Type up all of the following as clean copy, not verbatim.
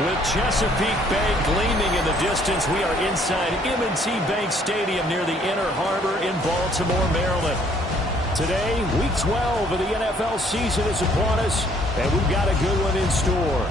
With Chesapeake Bay gleaming in the distance, we are inside M&T Bank Stadium near the Inner Harbor in Baltimore, Maryland. Today, Week 12 of the NFL season is upon us, and we've got a good one in store,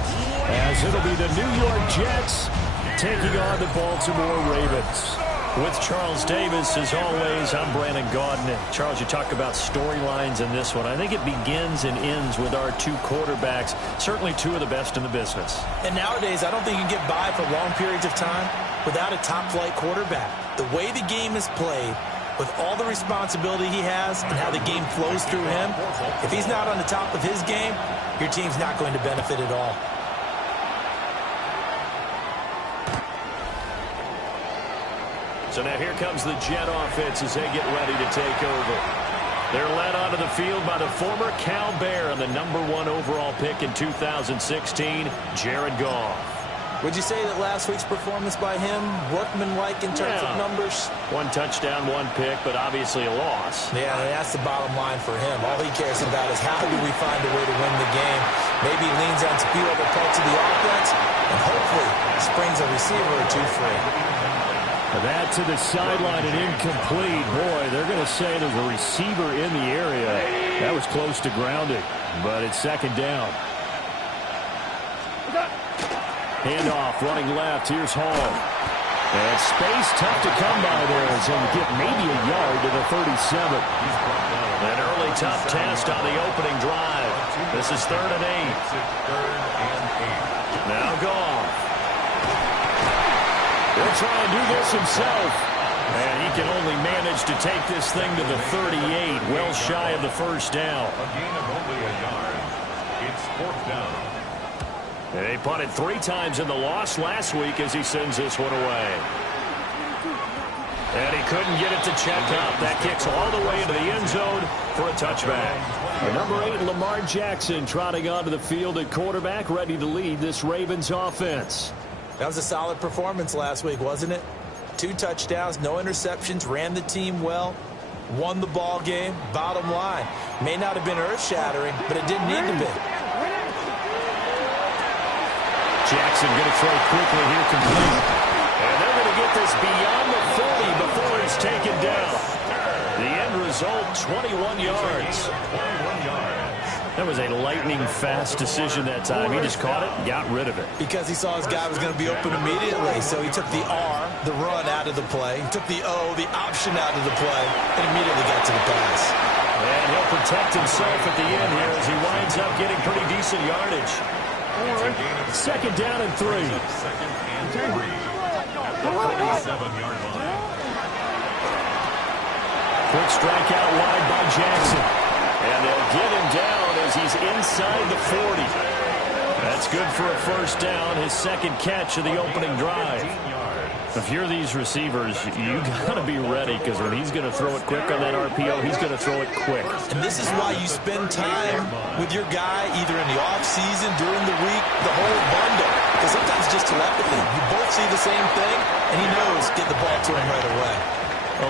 as it'll be the New York Jets taking on the Baltimore Ravens. With Charles Davis, as always, I'm Brandon Gaudin. Charles, you talk about storylines in this one. I think it begins and ends with our two quarterbacks, certainly two of the best in the business. And nowadays, I don't think you can get by for long periods of time without a top-flight quarterback. The way the game is played, with all the responsibility he has and how the game flows through him, if he's not on the top of his game, your team's not going to benefit at all. So now here comes the Jet offense as they get ready to take over. They're led onto the field by the former Cal Bear and the #1 overall pick in 2016, Jared Goff. Would you say that last week's performance by him, workmanlike in terms of numbers? One touchdown, one pick, but obviously a loss. Yeah, that's the bottom line for him. All he cares about is how do we find a way to win the game. Maybe he leans on a few other parts of the offense, and hopefully springs a receiver or two free. That to the sideline and incomplete. Boy, they're going to say there's a receiver in the area. That was close to grounding, but it's second down. Handoff, running left. Here's Hall. And space tough to come by there as he'll get maybe a yard to the 37. An early tough test on the opening drive. This is 3rd and 8. Now Goff. He'll try and do this himself. And he can only manage to take this thing to the 38, well shy of the first down. A gain of only a yard. It's 4th down. And they punted 3 times in the loss last week as he sends this one away. And he couldn't get it to check up. That kicks all the way into the end zone for a touchback. The number 8, Lamar Jackson, trotting onto the field at quarterback, ready to lead this Ravens offense. That was a solid performance last week, wasn't it? 2 touchdowns, no interceptions, ran the team well, won the ball game. Bottom line, may not have been earth-shattering, but it didn't need to be. Jackson going to throw quickly here, complete. And they're going to get this beyond the 40 before it's taken down. The end result, 21 yards. 21 yards. That was a lightning-fast decision that time. He just caught it and got rid of it. Because he saw his guy was going to be open immediately, so he took the R, the run, out of the play. He took the O, the option, out of the play, and immediately got to the pass. And he'll protect himself at the end here as he winds up getting pretty decent yardage. Second down and 3. Second and 3. At the 37-yard line. Quick strikeout wide by Jackson. And they'll get him down as he's inside the 40. That's good for a first down, his second catch of the opening drive. If you're these receivers, you got to be ready, because when he's going to throw it quick on that RPO, he's going to throw it quick. And this is why you spend time with your guy either in the offseason, during the week, the whole bundle. Because sometimes it's just telepathy. You both see the same thing, and he knows get the ball to him right away.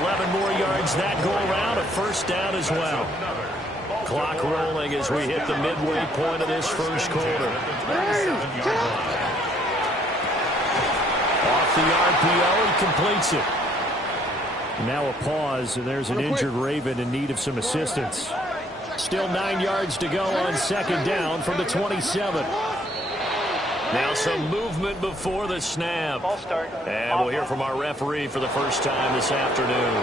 11 more yards that go around, a first down as well. Clock rolling as we hit the midway point of this first quarter. Off the RPO, he completes it. Now a pause, and there's an injured Raven in need of some assistance. Still 9 yards to go on second down from the 27. Now some movement before the snap. And we'll hear from our referee for the first time this afternoon.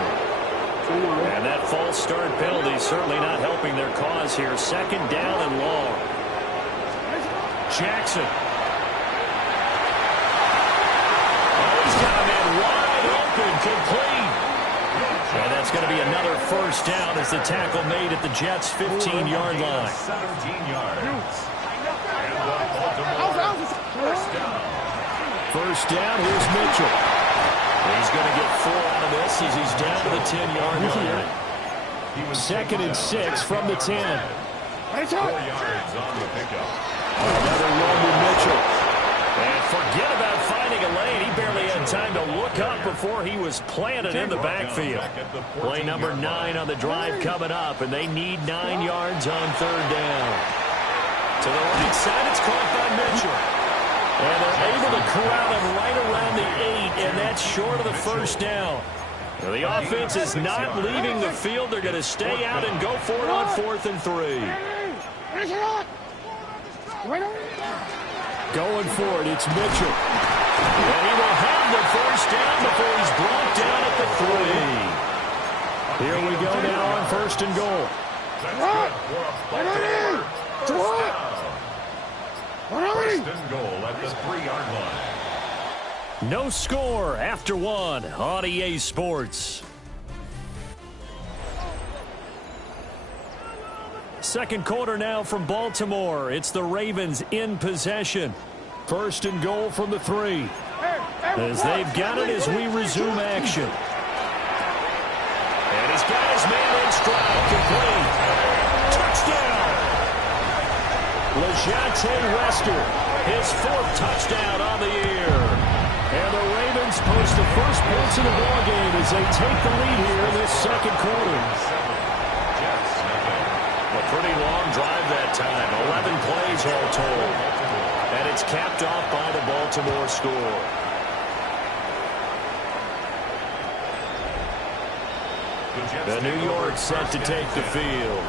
And that false start penalty certainly not helping their cause here. Second down and long. Jackson. Oh, he's got a man wide open, complete. And that's going to be another first down as the tackle made at the Jets' 15-yard line. 17 yards. And the Baltimore first down. First down, here's Mitchell. He's going to get 4 out of this as he's down to the 10-yard line. Second and 6 from the 10. 4 yards on the pickup. Another run with Mitchell. And forget about finding a lane. He barely had time to look up before he was planted in the backfield. Play number 9 on the drive coming up, and they need 9 yards on third down. To the right side, it's caught by Mitchell. And they're able to corral him right around the 8, and that's short of the first down. Now, the offense is not leaving the field. They're going to stay out and go for it on 4th and 3. Going for it, it's Mitchell. And he will have the first down before he's brought down at the 3. Here we go now on 1st and goal. First and goal at the 3-yard line. No score after 1 on EA Sports. Second quarter now from Baltimore. It's the Ravens in possession. 1st and goal from the 3. As they've got it as we resume action. And he's got his man in stride, complete. Touchdown! LeJontay Wester, his 4th touchdown on the year. And the Ravens post the first points of the ballgame as they take the lead here in this second quarter. A pretty long drive that time, 11 plays all told. And it's capped off by the Baltimore score. The New York set to take the field.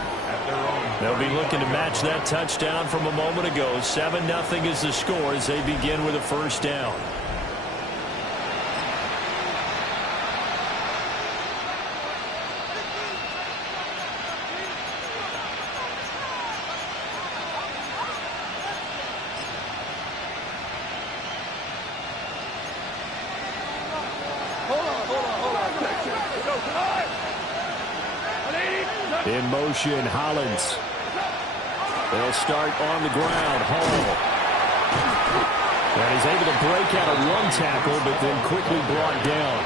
They'll be looking to match that touchdown from a moment ago. 7-0 is the score as they begin with a first down. In motion, Hollins. They'll start on the ground. Hall. And he's able to break out a run tackle, but then quickly brought down.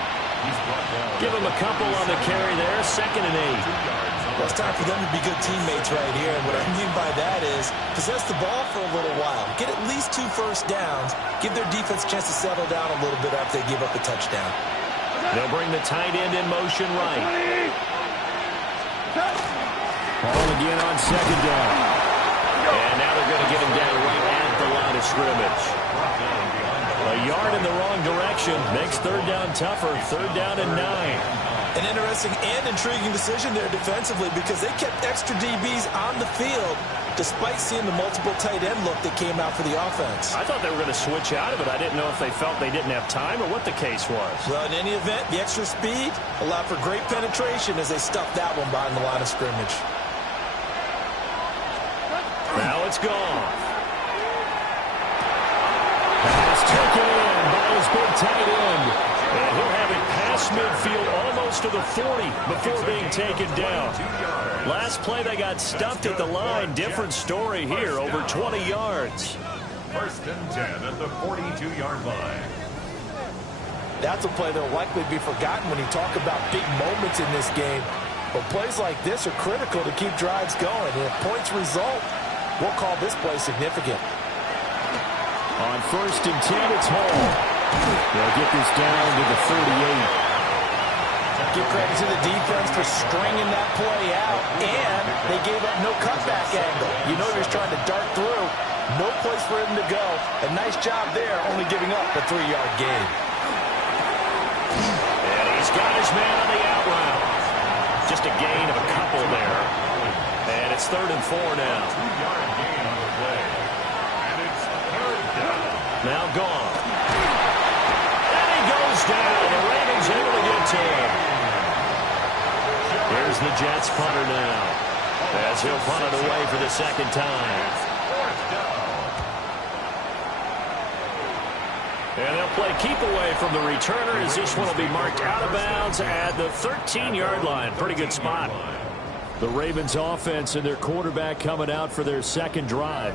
Give him a couple on the carry there. 2nd and 8. Well, it's time for them to be good teammates right here. And what I mean by that is possess the ball for a little while. Get at least 2 first downs. Give their defense a chance to settle down a little bit after they give up a touchdown. They'll bring the tight end in motion right. Ball again on 2nd down. And now they're going to get him down right at the line of scrimmage. A yard in the wrong direction makes 3rd down tougher. 3rd down and 9. An interesting and intriguing decision there defensively because they kept extra DBs on the field despite seeing the multiple tight end look that came out for the offense. I thought they were going to switch out of it. I didn't know if they felt they didn't have time or what the case was. Well, in any event, the extra speed allowed for great penetration as they stuffed that one behind the line of scrimmage. Now it's gone. Pass taken in by his big tight end. And he'll have it past midfield almost to the 40 before being taken down. Last play they got stuffed at the line. Different story here, over 20 yards. 1st and 10 at the 42-yard line. That's a play that will likely be forgotten when you talk about big moments in this game. But plays like this are critical to keep drives going. And if points result, we'll call this play significant. On 1st and 10, it's Hall. They'll get this down to the 38. Give credit to the defense for stringing that play out, and they gave up no cutback angle. You know he was trying to dart through. No place for him to go. A nice job there, only giving up a 3-yard gain. And he's got his man on the out route. Just a gain of a couple there. And it's 3rd and 4 now. 2-yard gain on the play. And it's 3rd down. Now gone. And he goes down. The Ravens able to get to him. Here's the Jets punter now. As he'll punt it away for the 2nd time. And they'll play keep away from the returner as this one will be marked out of bounds at the 13-yard line. Pretty good spot. The Ravens offense and their quarterback coming out for their 2nd drive.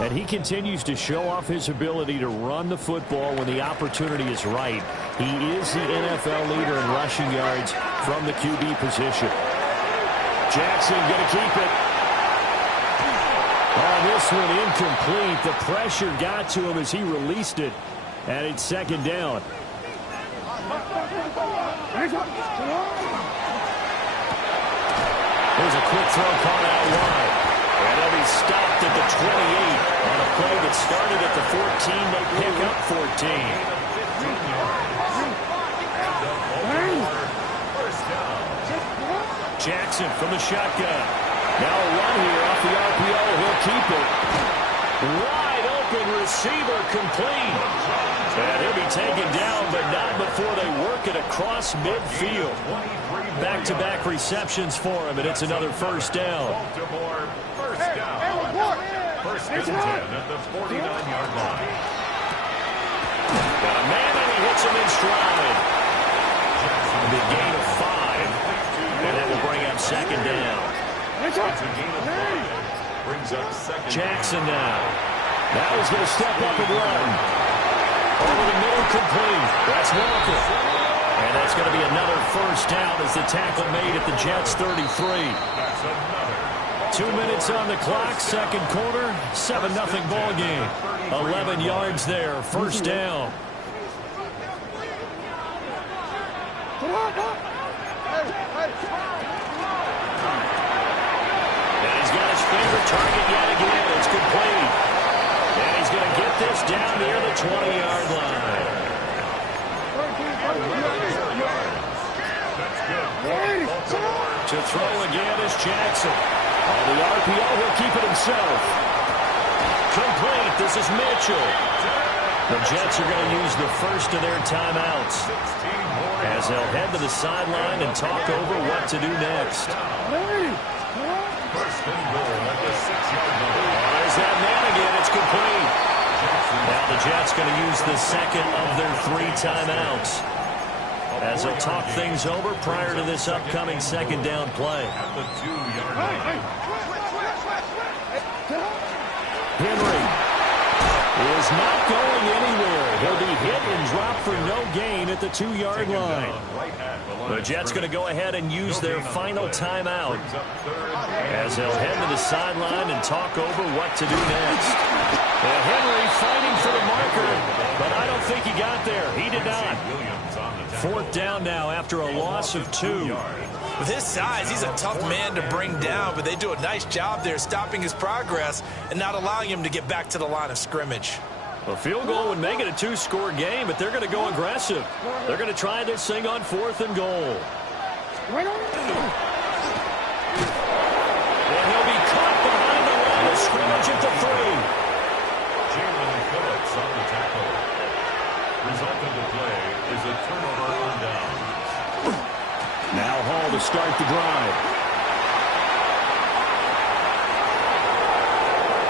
And he continues to show off his ability to run the football when the opportunity is right. He is the NFL leader in rushing yards from the QB position. Jackson going to keep it. Oh, this one incomplete. The pressure got to him as he released it. And it's 2nd down. There's a quick throw caught out wide. And they'll be stopped at the 28 on a play that started at the 14. They pick up 14. Jackson from the shotgun. Now a run here off the RPO. He'll keep it. Wide open receiver complete. And he'll be taken down, but not before they work it across midfield. Back-to-back receptions for him, and it's another first down. Baltimore, first down. First and 10 at the 49-yard line. Got a man, and he hits him in stride. A big gain of 5, and that will bring up second down. It's a gain of 5. Brings up second. Jackson now. Now he's going to step up and run. Over the middle, complete. That's Walker. And that's going to be another first down as the tackle made at the Jets' 33. That's another. 2 minutes on the clock, second quarter, 7-0 ball game. 11 yards there, first down. And he's got his favorite target yet again. It's complete. And he's going to get this down near the 20-yard line. To throw again is Jackson. On the RPO, he'll keep it himself. Complete. This is Mitchell. The Jets are going to use the first of their timeouts as they'll head to the sideline and talk over what to do next. First and goal at the 6-yard line. There's that man again. It's complete. Now the Jets going to use the second of their 3 timeouts as they'll talk things over prior to this upcoming second down play. At the 2-yard line. Henry is not going anywhere. He'll be hit and dropped for no gain at the 2-yard line. The Jets going to go ahead and use their final timeout as they'll head to the sideline and talk over what to do next. And Henry fighting for the marker, but I don't think he got there. He did not. Fourth down now after a loss of 2. With his size, he's a tough man to bring down, but they do a nice job there stopping his progress and not allowing him to get back to the line of scrimmage. A field goal would make it a 2-score game, but they're going to go aggressive. They're going to try this thing on 4th and goal. And he'll be caught behind the line of scrimmage at the 3. Jalen Phillips on the tackle. Result of the play is a turnover on down. Now Hall to start the drive.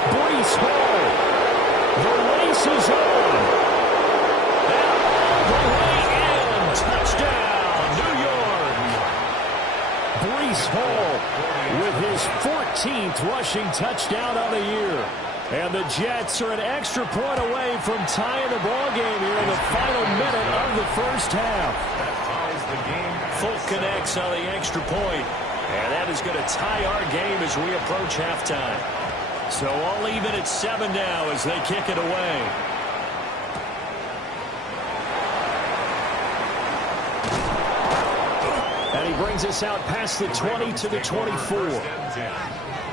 Breece Hall. The race is on. And all the way in. Touchdown, New York. Breece Hall with his 14th rushing touchdown of the year. And the Jets are an extra point away from tying the ball game here in the final minute of the first half. That ties the game. Folk connects on the extra point. And that is going to tie our game as we approach halftime. So all even at 7 now as they kick it away. And he brings us out past the 20 to the 24.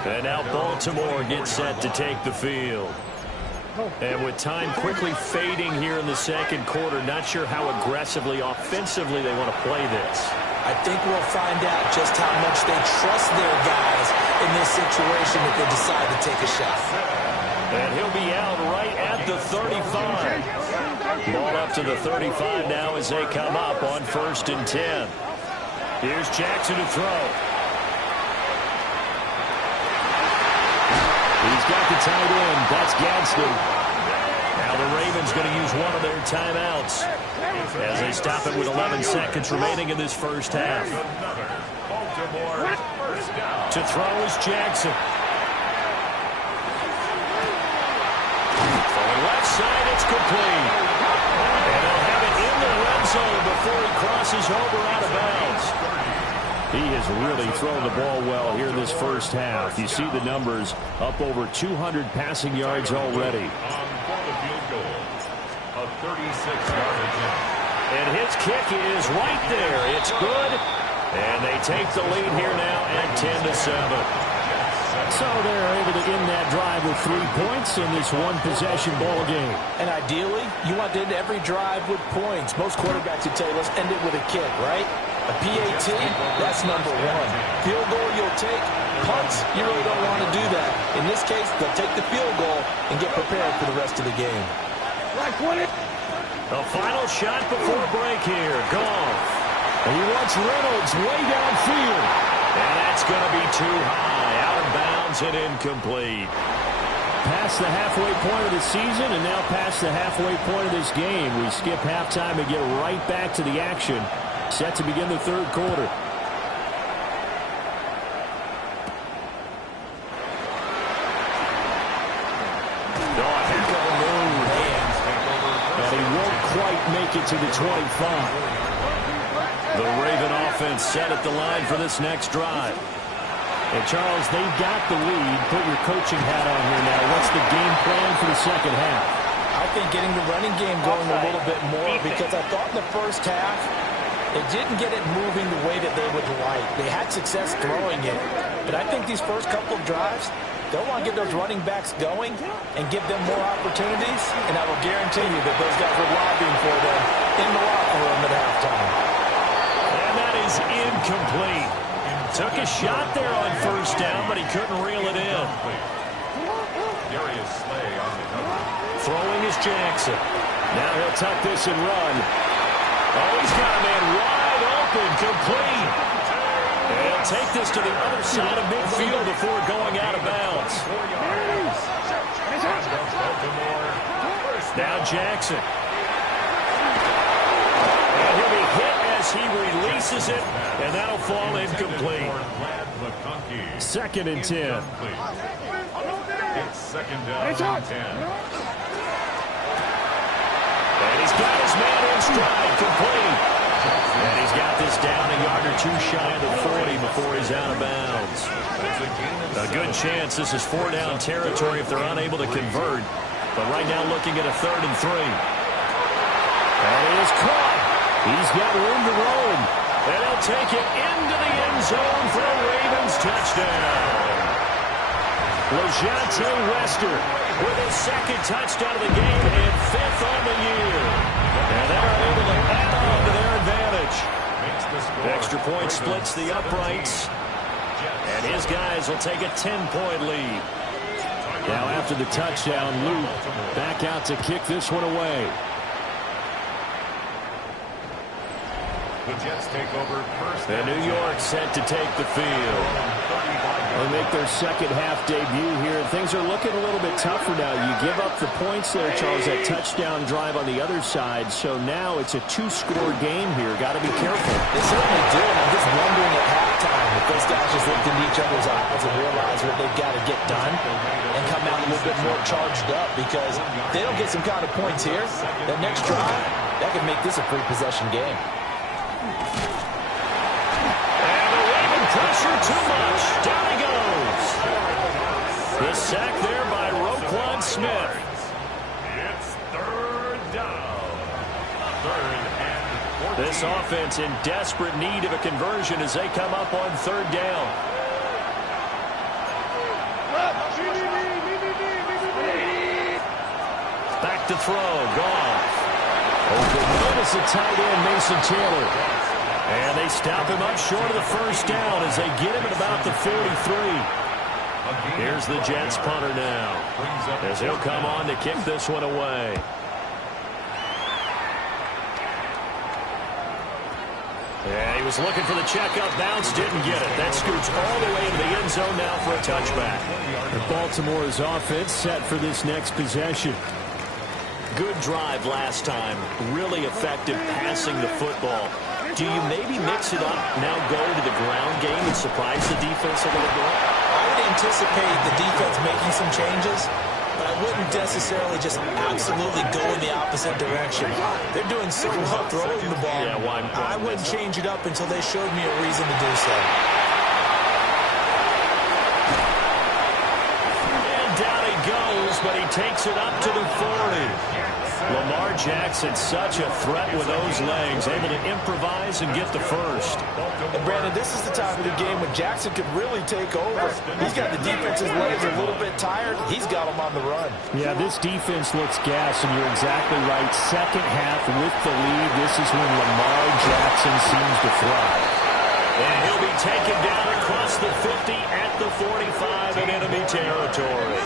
And now Baltimore gets set to take the field. And with time quickly fading here in the second quarter, not sure how aggressively, offensively they want to play this. I think we'll find out just how much they trust their guys in this situation if they decide to take a shot. And he'll be out right at the 35. Ball up to the 35 now as they come up on 1st and 10. Here's Jackson to throw. He's got the tight end. That's Gadsden. Now the Ravens going to use one of their timeouts as they stop it with 11 seconds remaining in this first half. To throw is Jackson. For the left side, it's complete. And they'll have it in the red zone before he crosses over out of bounds. He has really thrown the ball well here in this first half. You see the numbers, up over 200 passing yards already. On for the field goal, a 36-yard attempt. And his kick is right there. It's good. And they take the lead here now at 10-7. So they're able to end that drive with 3 points in this one-possession ball game. And ideally, you want to end every drive with points. Most quarterbacks would tell you, let's end it with a kick, right? A PAT, that's number one. Field goal you'll take. Punts, you really don't want to do that. In this case, they'll take the field goal and get prepared for the rest of the game. The final shot before break here. Goff. And he wants Reynolds way downfield. And that's going to be too high. Out of bounds and incomplete. Past the halfway point of the season and now past the halfway point of this game. We skip halftime and get right back to the action. Set to begin the third quarter. And he won't quite make it to the 25. The Raven offense set at the line for this next drive. And Charles, they've got the lead. Put your coaching hat on here now. What's the game plan for the second half? I think getting the running game going a little bit more, because I thought in the first half they didn't get it moving the way that they would like. They had success throwing it. But I think these first couple of drives, they'll want to get those running backs going and give them more opportunities. And I will guarantee you that those guys were lobbying for them in the locker room at halftime. And that is incomplete. Took a shot there on first down, but he couldn't reel it in. Darius Slay on the cover. Throwing is Jackson. Now he'll tuck this and run. Oh, he's got a man wide open, complete. And he'll take this to the other side of midfield before going out of bounds. Now Jackson. And he'll be hit as he releases it, and that'll fall incomplete. Second and 10. It's second down and 10. And he's got his man in stride, complete. And he's got this down a yard or two shy of the 40 before he's out of bounds. A good chance this is 4-down territory if they're unable to convert. But right now looking at a 3rd and 3. And he is caught. He's got room to roam. And he'll take it into the end zone for a Ravens touchdown. LeJontay Wester with his second touchdown of the game and 5th on the year. And they're able to add on to their advantage. Extra point splits the uprights. And his guys will take a 10-point lead. Now after the touchdown, Luke back out to kick this one away. The Jets take over first. And New York set to take the field. They make their second half debut here. Things are looking a little bit tougher now. You give up the points there, Charles, that touchdown drive on the other side. So now it's a 2-score game here. Got to be careful. They certainly do. And I'm just wondering at halftime if those guys just looked into each other's eyes and realized what they've got to get done and come out a little bit more charged up, because if they don't get some kind of points here, that next drive, that could make this a free-possession game. Pressure too much. Down he goes. The sack there by Roquan Smith. It's 3rd down. 3rd and 14. This offense in desperate need of a conversion as they come up on 3rd down. Back to throw. Goff. Open man is the tight end, Mason Taylor. And they stop him up short of the first down as they get him at about the 43. Here's the Jets punter now, as he'll come on to kick this one away. Yeah, he was looking for the checkup bounce, didn't get it. That scoots all the way into the end zone now for a touchback. And Baltimore's offense set for this next possession. Good drive last time. Really effective passing the football. Do you maybe mix it up, now go to the ground game and surprise the defense a little bit? I would anticipate the defense making some changes, but I wouldn't necessarily just absolutely go in the opposite direction. They're doing so well throwing the ball. Yeah, why I wouldn't change it up until they showed me a reason to do so. And down he goes but he takes it up to the 40. Lamar Jackson, such a threat with those legs, able to improvise and get the first. And Brandon, this is the time of the game when Jackson could really take over. He's got the defense's legs a little bit tired. He's got them on the run. Yeah, this defense looks gassed, and you're exactly right. Second half with the lead, this is when Lamar Jackson seems to thrive. And he'll be taken down across the 50 at the 45 in enemy territory.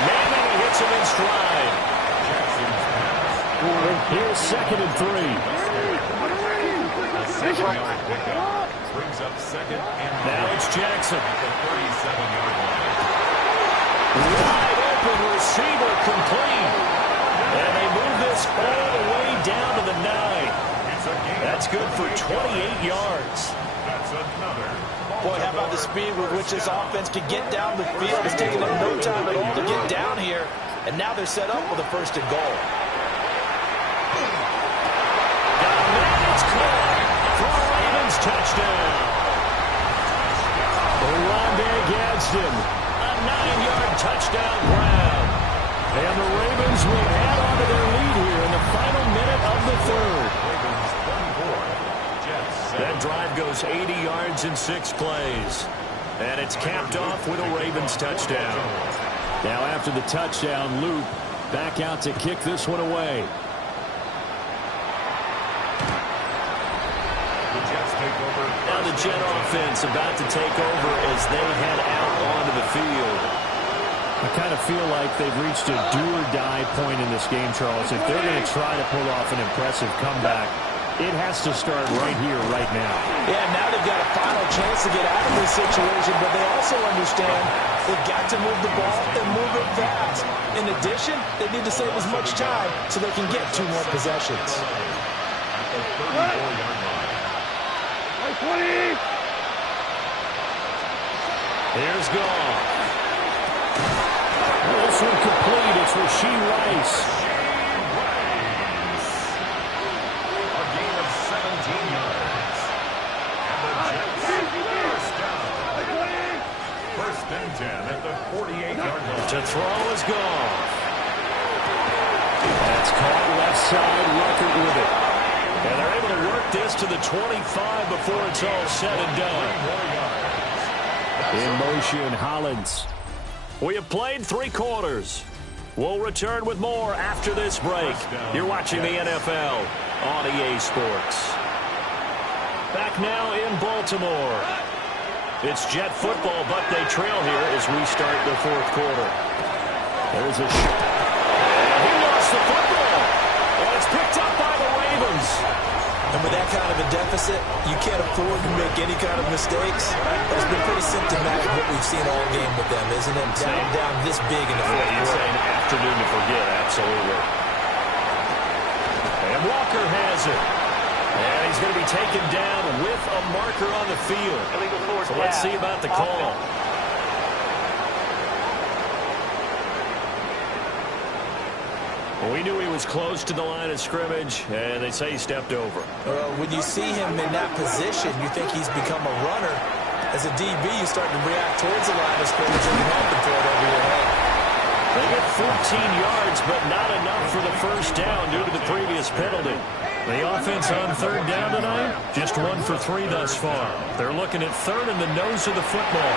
Man, and he hits him in stride. Here's 2nd and 3. Brings up 2nd and Now it's Jackson. at the 37-yard line. Wide open receiver complete. And they move this all the way down to the 9. That's good for 28 yards. That's another. Boy, how about the speed with which this offense can get down the field? It's taken them no time at all to get down here. And now they're set up with a 1st and goal. Got a man, it's caught for a Ravens touchdown. Oronde Gadsden, a 9-yard touchdown grab. And the Ravens will add on to their lead here in the final minute of the 3rd. Ravens 24. Jets 7. That drive goes 80 yards in 6 plays. And it's capped off with a Ravens touchdown. Now after the touchdown, Loop back out to kick this one away. The Jets take over. Now the Jet offense about to take over as they head out onto the field. I kind of feel like they've reached a do-or-die point in this game, Charles. If they're going to try to pull off an impressive comeback, it has to start right here, right now. Yeah, now they've got a final chance to get out of this situation, but they also understand they've got to move the ball and move it fast. In addition, they need to save as much time so they can get 2 more possessions. At the 34-yard line. 20. Here's Goff. This one complete. It's Rashee Rice. A gain of 17 yards. And the Jets first down. 1st and 10 at the 48-yard line. To throw is Goff. That's caught left side. Ruckert with it. And they're able to work this to the 25 before it's all said and done. In motion, Hollins. We have played 3 quarters. We'll return with more after this break. You're watching the NFL on EA Sports. Back now in Baltimore. It's Jet football, but they trail here as we start the 4th quarter. There's a shot. He lost the football. And it's picked up by the Ravens. And with that kind of a deficit, you can't afford to make any kind of mistakes. It's been pretty symptomatic of what we've seen all game with them, isn't it? Down this big in the 4th It's quarter. an afternoon to forget, absolutely. And Walker has it. And he's going to be taken down with a marker on the field. So let's see about the call. We knew he was close to the line of scrimmage, and they say he stepped over. When you see him in that position, you think he's become a runner. As a DB, you start to react towards the line of scrimmage and you have to throw it over your head. They get 14 yards, but not enough for the first down due to the previous penalty. The offense on 3rd down tonight, just 1 for 3 thus far. They're looking at 3rd in the nose of the football.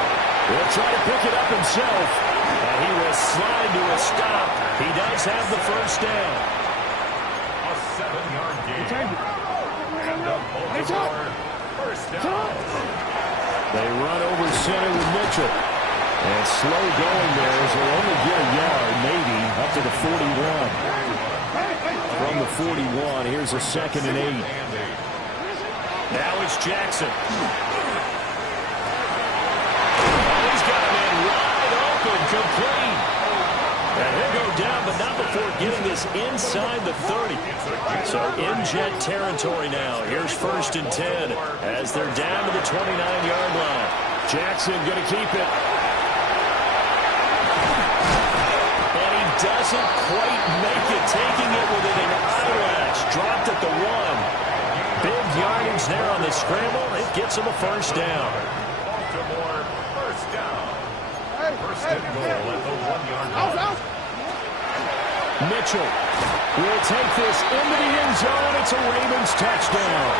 He'll try to pick it up himself. And he will slide to a stop. He does have the first down. A 7-yard gain. And the Baltimore first down. They run over center with Mitchell. And slow going there as they'll only get a yard, maybe, up to the 41. From the 41, here's a 2nd and 8. Now it's Jackson. He's got him in wide open, complete. And he'll go down, but not before getting this inside the 30. So in Jet territory now. Here's 1st and 10 as they're down to the 29-yard line. Jackson going to keep it. And he doesn't quite make it, taking it within an eyelash. Dropped at the 1. Big yardage there on the scramble. It gets him a first down. Baltimore, first down. First and goal at the 1-yard line. Mitchell will take this into the end zone. It's a Ravens touchdown.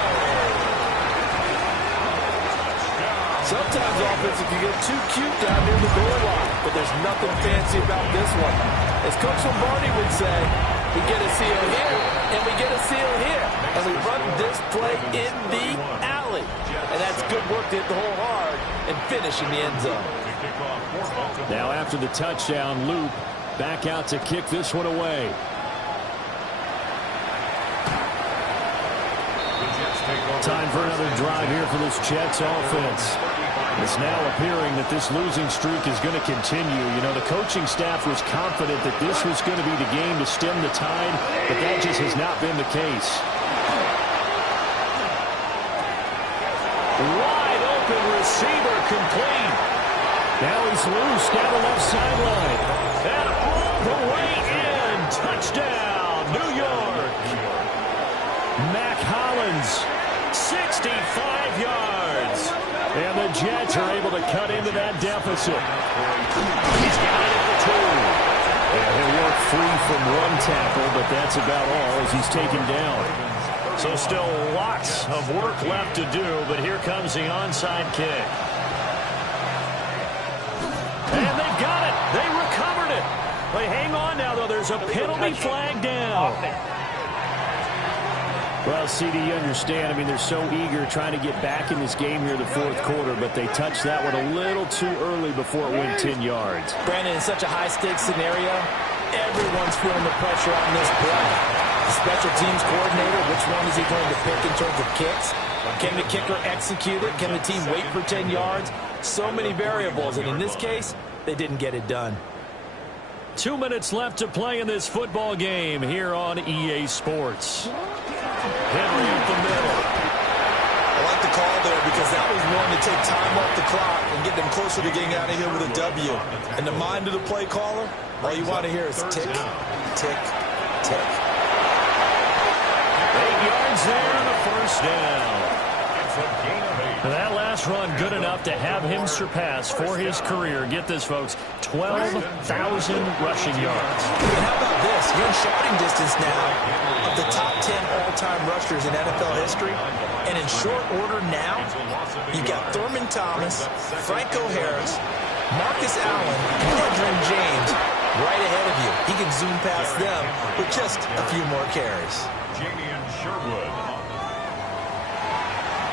Sometimes offense can get too cute down near the goal line, but there's nothing fancy about this one. As Coach Lombardi would say, we get a seal here, and we get a seal here. And we run this play in the alley. And that's good work to hit the hole hard and finish in the end zone. Now after the touchdown, Loop back out to kick this one away. Time for another drive here for this Jets offense. It's now appearing that this losing streak is going to continue. You know, the coaching staff was confident that this was going to be the game to stem the tide, but that just has not been the case. Wide open receiver complete. Now he's loose down the left sideline. And all the way in. Touchdown, New York. Mac Hollins, 65 yards. And the Jets are able to cut into that deficit. He's got it at the 2. And he'll work free from one tackle, but that's about all as he's taken down. So still lots of work left to do, but here comes the onside kick. And they got it. They recovered it. But hang on now, though. There's a penalty flag down. Well, CD, you understand. I mean, they're so eager trying to get back in this game here in the fourth quarter, but they touched that one a little too early before it went 10 yards. Brandon, in such a high-stakes scenario, everyone's feeling the pressure on this play. The special teams coordinator, which one is he going to pick in terms of kicks? Can the kicker execute it? Can the team wait for 10 yards? So many variables, and in this case, they didn't get it done. 2 minutes left to play in this football game here on EA Sports. Henry up the middle. I like the call there because that was one to take time off the clock and get them closer to getting out of here with a W. In the mind of the play caller, all you want to hear is tick, tick, tick. 8 yards there on the first down. That last run good enough to have him surpass for his career. Get this, folks, 12,000 rushing yards. And how about this? You're in shouting distance now of the top 10 all-time rushers in NFL history. And in short order now, you've got Thurman Thomas, Franco Harris, Marcus Allen, and Edgerrin James right ahead of you. He can zoom past them with just a few more carries. Jamian Sherwood.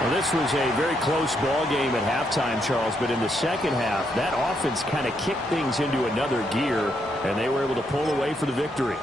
Well, this was a very close ball game at halftime, Charles, but in the second half, that offense kind of kicked things into another gear, and they were able to pull away for the victory.